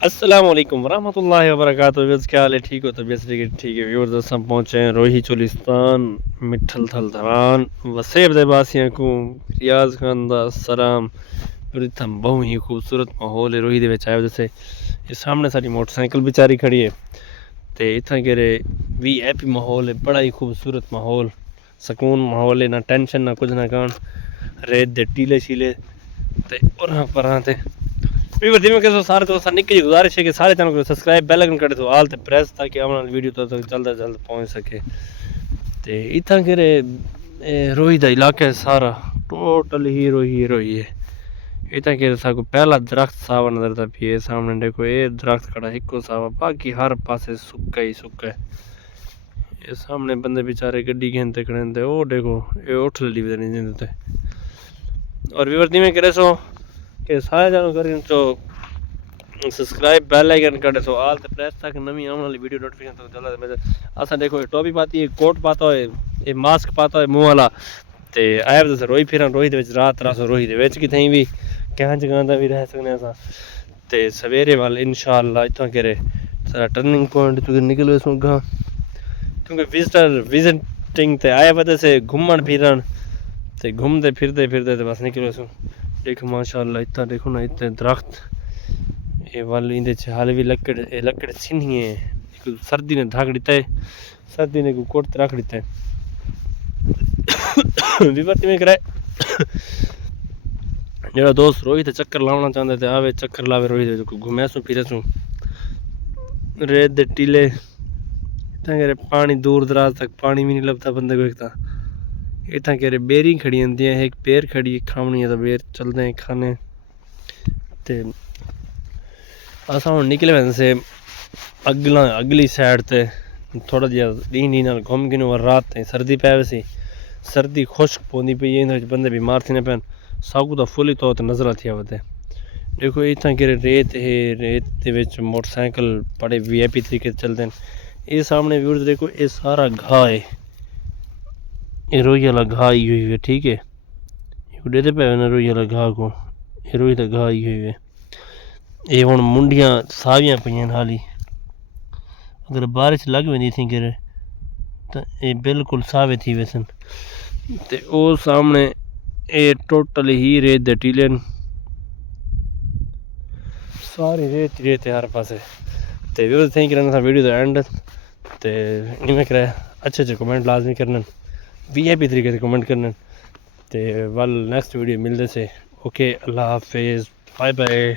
अस्सलाम वालेकुम वरहमतुल्लाहि वबरकातुहू। व्यूअर्स क्या हाल है? ठीक हो? तबीयत ठीक है व्यूअर्स। हम पहुँचे हैं रोही चोलिस्तान मिठल थल धरान वसेब दे बासियां को रियाज खान दा सलाम। प्रथम बहु ही खूबसूरत माहौल है रोही दे विच आए जैसे ये सामने सारी मोटरसाइकिल बेचारी खड़ी है ते इतना के वी हैप्पी माहौल है, बड़ा ही खूबसूरत माहौल, सुकून माहौल है, ना टेंशन ना कुछ ना कान रेत दे टीले शीले ते और पर ते में कैसे सारे तो निक्की गुजारिश है कि सारे चैनल को सब्सक्राइब बेल आइकन कर दो आल ते प्रेस ताकि आने वाली वीडियो तो जल्द पहुंच सके। ते इतना के रोही दा इलाका है सारा टोटल ही रोही है। इतना के साको पहला दरख्त सावा नजर ता पिए सामने देखो ये दरख्त खड़ा इको सावा, बाकी हर पासे सुक्का ही सुक्का है। ये सामने बंदे बेचारे गड्डी खेनते खड़े ओ देखो ये उठ ली नहीं देते। और विवर्ती में करे सो के सारे चैनल करें तो सब्सक्राइब बेल आइकन कर दो आल ते प्रेस तक नवी आने वाली वीडियो नोटिफिकेशन तो जल्द मेरे असा देखो टोपी पाती है, कोट पाता है, ये मास्क पाता है मुंह वाला ते आया दस रोई फिर रोही दे विच रात रासो रोही दे विच किथई भी कहां जगह दा भी रह सकने असा ते सवेरे वाल इंशाअल्लाह इतना करे सारा टर्निंग पॉइंट तो निकलो सुगा क्योंकि विजिटिंग ते आया वजह से घूमन फिरन ते घूमते फिरते ते बस निकलो सु देखो माशाअल्लाह इतना देखो ना इतने दरख्त ये वाल इंदे हाल भी लकड़ छिनी है सर्दी ने धाक दिता है, सर्दी ने कोट रख दिता है। विपत्ति में कराए जरा दोस्त रोही थे चक्कर लाना चाहते थे आवे चक्कर लावे रोही थे घूमे सु फिरे सु रेत दे टीले इतना कह पानी दूर दराज तक पानी भी नहीं लगता बंदे को। एक इतना कह बेरी खड़ी होंगी है, एक बेर खड़ी खावनी है तो बेर चलते हैं खाने ते असा हम निकले वैसे से अगली साइड ते थोड़ा जहा डी घूम गिन और रात तक सर्दी पै वैसी सर्दी खुश्क पौंदी पई है बंदे बीमार थी पैन साकू तो फुली तो नजर थी आवते। देखो इतना कि रेत है, रेत के मोटरसाइकिल बड़े वीआईपी तरीके चलते हैं। ये सामने व्यूअर्स देखो ये सारा घाह है, ये रोही वाला घाह ही हुई है, ठीक है डेदे पे ना रोही वाला घाह को ये रोही का घाह ही हुई है। ये हुण मुंडियां सावियां पईयां हाली अगर बारिश लग वेंदी थी गिरे तो ये बिल्कुल सावे थी वैसन ते ओ सामने ये टोटल ही रेत दे टीले सारी रेत है हर पासे ते व्यूअर्स थैंक यू वीडियो दा एंड ते इनमें करे अच्छे कमेंट लाजमी करना वीआईपी तरीके से कमेंट करना ते वल नेक्स्ट वीडियो मिलते से ओके अल्लाह हाफिज़ बाय बाय।